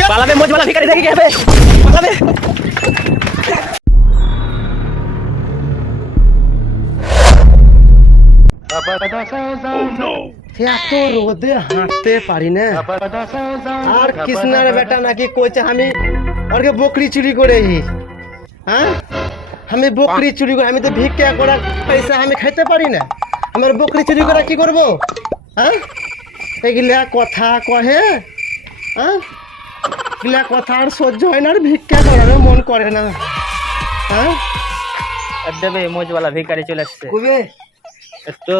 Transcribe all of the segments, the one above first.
দেখে পালাবে মোজওয়ালা ভিখারি দেখে কি হবে পালাবে এত রোদে হাঁটতে পারি না। আর কৃষ্ণার বেটা নাকি কইছে আমি ওরকে বকরি চুরি করে হ্যাঁ আমি বকরি চুরি করে আমি তো ভিক্ষা করা পয়সা আমি খাইতে পারি না, আমার বকরি চুরি করে কি করব? হ্যাঁ এগুলা কথা কহে, হ্যাঁ এগুলা কথা আর সহ্য হয় না, আর ভিক্ষা করারও মন করে না। হ্যাঁ দেবে মোজওয়ালা ভিখারি চলে আসছে কবে? তো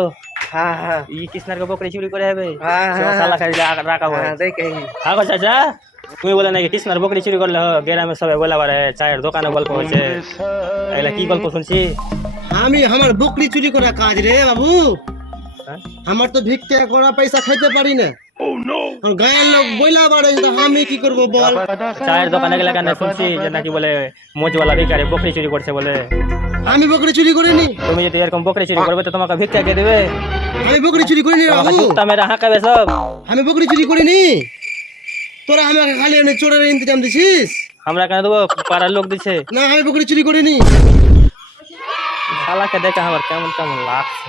হ্যাঁ হ্যাঁ ই কৃষ্ণার কে বকরি চুরি করে হবে হ্যাঁ, হ্যাঁ। সালা খাই রাখা হয় দেখে আগো চাচা তুমি বলে নাকি কৃষ্ণার বকরি চুরি করলে গ্রামে সবাই বলা পারে চায়ের দোকানে গল্প হচ্ছে, এগুলা কি গল্প শুনছি? আমি আমার বকরি চুরি করা কাজ রে বাবু, হ্যাঁ? আমার তো ভিক্ষা করা পয়সা খাইতে পারি না। আর গায়ের লোক বইলা বাড়ে তো আমি কি করব বল? চায়ের দোকানে গেলে কেন শুনছি যে নাকি বলে মোজওয়ালা ভিখারি বকরি চুরি করছে বলে। আমি বকরি চুরি করিনি, তুমি যদি এরকম বকরি চুরি করবে তো তোমাকে ভিক্ষা কে দেবে? আমি বকরি চুরি করিনি রে তোমাকে বাবু, জুতা মেরে হাঁকাবে সব। আমি বকরি চুরি করিনি। তোরা আমাকে খালি এনে চোরের ইন্তজাম দিছিস? আমরা কেন দেবো, পাড়ার লোক দিচ্ছে। না আমি বকরি চুরি করিনি। শালাকে দেখে আমার কেমন কেমন লাগছে।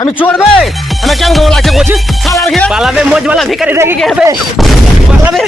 আমি চোর বে, আমি কেমন কেমন লাগছে বলছিস? শালার খেয়ে পালাবে মোজওয়ালা ভিখারি দেখে কি হবে পালাবে।